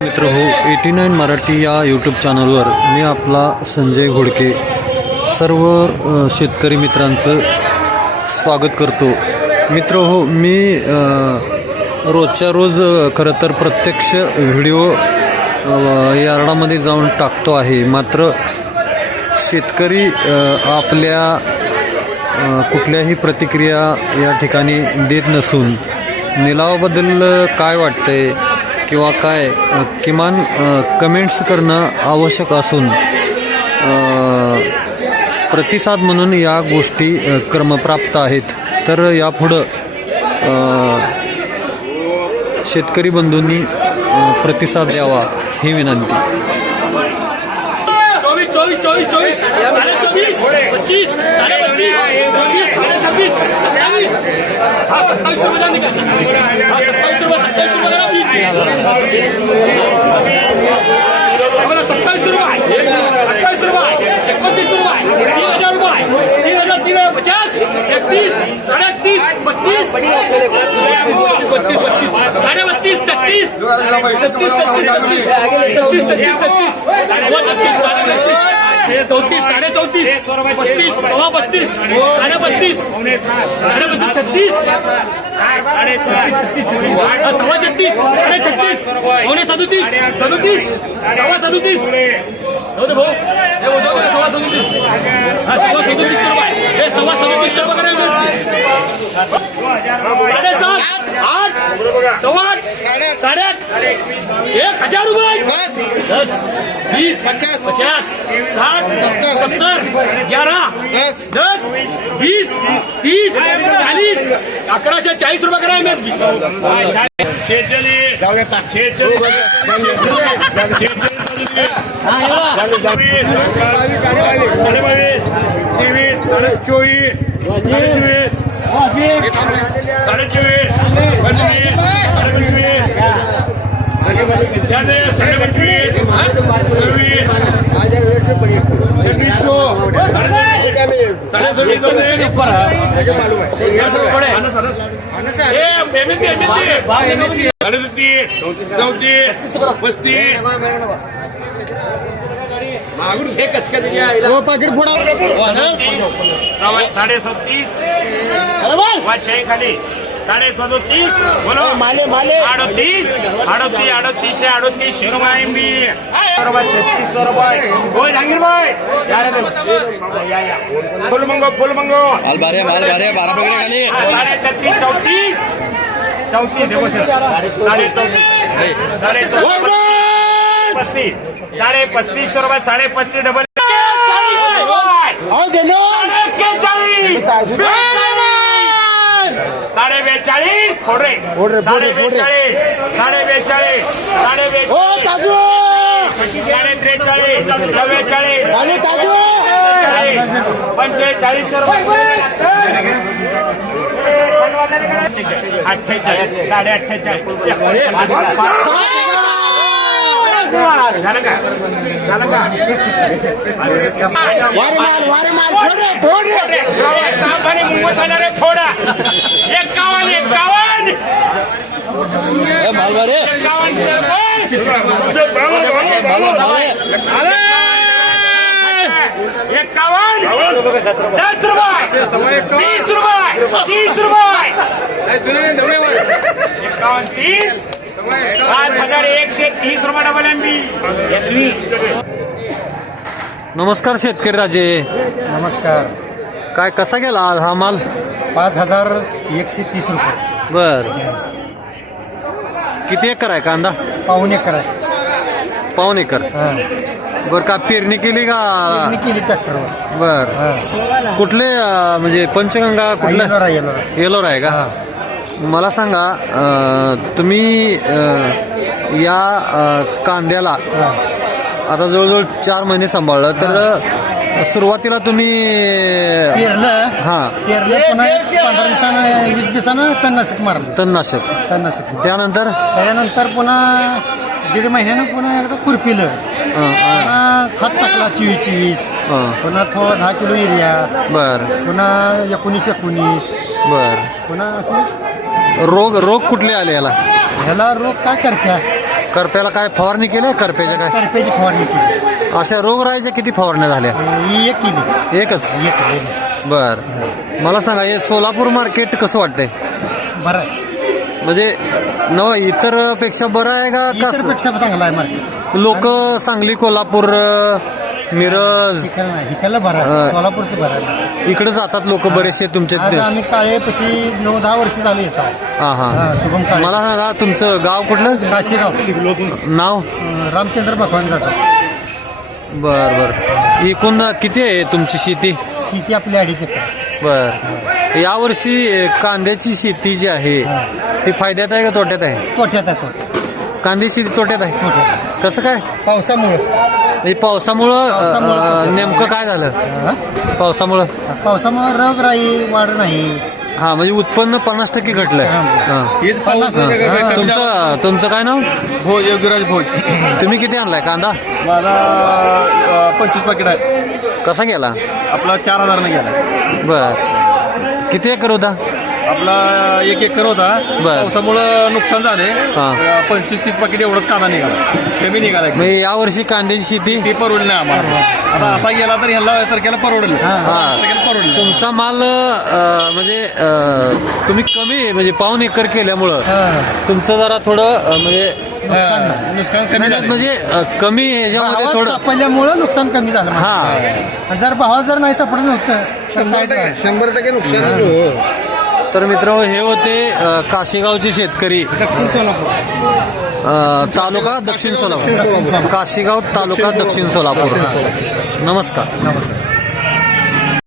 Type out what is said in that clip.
मित्र हो eighty nine Marathi या यूट्यूब चॅनलवर मी आपला संजय घोडके सर्व शेतकरी मित्रांचं स्वागत करतो. मित्र हो मी रोजच्या रोज खरं तर प्रत्यक्ष व्हिडिओ यार्डामध्ये जाऊन टाकतो आहे. मात्र शेतकरी आपल्या कुठल्याही प्रतिक्रिया या ठिकाणी देत नसून निलावाबद्दल काय वाटतंय? किंवा काय किमान कमेंट्स करणं आवश्यक असून प्रतिसाद म्हणून या गोष्टी अ, क्रमप्राप्त आहेत. तर यापुढं शेतकरी बंधूंनी प्रतिसाद द्यावा ही विनंती. चौबीस चौबीस चौबीस चौबीस साढ़े चौबीस रुपये सत्तावीस. निकाल रुपये सत्ताईस रुपये का रुपये अट्ठाईस रुपये इकतीस रुपये तीन हजार रुपये तीन हजार तीन हजार पचास इकतीस साढ़े इकतीस बत्तीस बत्तीस बत्तीस बत्तीस साढ़े बत्तीस बत्तीस तैतीस बत्तीस चौतीस साढ़े चौतीस. पस्तीस सवा पस्तीस साढ़े पस्तीस. साढ़े पस्तीस छत्तीस. हाँ, सवा छत्तीस साढ़े छत्तीस. पौने सदतीस सदतीस सवा सदतीस. भाऊ. हे हो जाऊ दे, सवा सदतीस. हा सवा सदतीस रुपये हे सवा सदतीस रुपये साडे सात आठ आठ साडे आठ एक हज़ार रुपये दस बीस पचास साठ सत्तर ग्यारह दस बीस तीस चालीस अकराशे चाळीस रुपये करायला साडे चोवीस साडे चोवीस साडे सव्वीस साडे तीस चौतीस पस्तीस मागून हे कचका सव्वा- साडे सत्तीस खाली साडे सदोतीस बोलो. माले माले. अडतीस. अडतीस अडतीसशे अडतीसशे रुपये मी. छत्तीस रुपये हो जहांगीर भाई या रे ते. या या. फुल मंगो फुल मंगो. माल बारे माल बारे बारा पकडे खाली. साडे छत्तीस चौतीस. चौतीस देखो सर साडे चौतीस साडे चौतीस पस्तीस. साडे पस्तीसशे रुपये साडे पस्तीस डबल साडे बेचाळीस फोड रे साडे बेचाळीस साडे बेचाळीस साडे बेचाळीस साडे त्रेचाळीस चव्वेचाळीस पंचेचाळीस अठ्ठेचाळीस साडे अठ्ठेचाळीस झालं का झालं का साप आणि मुंबई रे फोडा एकावन्न एकावन्न माल दस रुपये तीस रुपये तीस रुपये एकावन्न तीस पाच हजार एकशे तीस रुपये डबल नमस्कार शेतकरी राजे. नमस्कार. काय कसा गेला आज हा माल? पाच हजार एकशे तीस रुपये. बर. किती एकर आहे कांदा? पाऊन एकर आहे. पाऊन एकर. हा. बर का पेरणी केली का? पेरणी केली ट्रॅक्टरवर. बर. हा. कुठले अं, म्हणजे पंचगंगा कुठल्या येलोरा येलोरा. येलोर आहे का? हा. मला सांगा अं, तुम्ही अं, या कांद्याला. आता जवळजवळ चार महिने सांभाळलं तर सुरुवातीला तुम्ही पेरलं. हा. पेरलं पुन्हा एक पंधरा दिवसानं वीस दिवसानं तणनाशक मारलं. तणनाशक. तणनाशक. त्यानंतर? त्याच्यानंतर पुन्हा दीड महिन्यानं पुन्हा एकदा खुरपिलं. पुन्हा खत टाकला चोवीस. चोवीस पुन्हा थोडं दहा किलो युरिया. बर. पुन्हा एकोणीस एकोणीस. बर. पुन्हा असे. रोग रोग कुठले आले याला? ह्याला रोग काय करत्या? करप्याला काय फवारणी केली करप्याच्या काय? करप्याची फवारणी केली. अशा रोगराईच्या किती फवारण्या झाल्या? ही एक केली. एकच? एक. बर. मला सांगा हे सोलापूर मार्केट कसं वाटतंय? बरं आहे. म्हणजे नव इतरपेक्षा बरं आहे का इतर का पेक्षा चांगला आहे मार्केट. लोक सांगली कोल्हापूर अ, मिरज. हिकाला हा. सोलापूरचं इकडे जातात लोक बरेचसे तुमचे आज आम्ही काळेपाशी नऊ दहा वर्ष झाली येतो हा शुभम काळे. मला सांगा तुमचं गाव कुठलं? काशीगाव नाव? अं, रामचंद्र भगवान जातात बर बर. एकूण किती आहे तुमची शेती? शेती आपली अडीच बर. यावर्षी अ, कांद्याची शेती जी आहे ती फायद्यात आहे का तोट्यात आहे? तोट्यात आहे तोट्यात. कांदी शेती तोट्यात आहे? तोट्यात. कसं काय? पावसामुळं. म्हणजे पावसामुळं. नेमकं काय झालं? पावसामुळं. पावसामुळं रोग राही वाढ नाही. हा म्हणजे उत्पन्न पन्नास टक्के. हेच पाऊस हा. तुमचं तुमचं काय नाव? भोज योगीराज भोज. तुम्ही किती आणलाय? कांदा? माझा पंचवीस पाकिट आहे. कसा गेला? आपला चार हजारनं गेला. बर. किती एकर होता? आपला एक एकर होता बर. पावसामुळं नुकसान झाले हा. पंचवीस तीस पाकिट एवढंच कांदा निघाला कमी निघाला म्हणजे यावर्षी कांद्याची शेती ती परवडली नाही आम्हाला आता असा गेला तर ह्याला तारखेला परवडेल हा. परवडेल तुमचा माल अ, म्हणजे अ, तुम्ही कमी म्हणजे पाऊन एकर केल्यामुळं हा. तुमचं जरा थोडं अ, म्हणजे. हा, नुकसान कमी नाही, झालं म्हणजे अ, कमी ह्याच्यामध्ये भावात थोडं सापडल्यामुळं नुकसान कमी झालं हा. आणि जर भावात जर नाही सापडलं नव्हतं तर काय झालं? शंभर टक्के नुकसान तर मित्र हे होते अ, काशेगावचे शेतकरी. दक्षिण सोलापूर. अ, तालुका दक्षिण सोलापूर. दक्षिण सोलापूर. काशीगाव तालुका दक्षिण सोलापूर. नमस्कार. नमस्कार.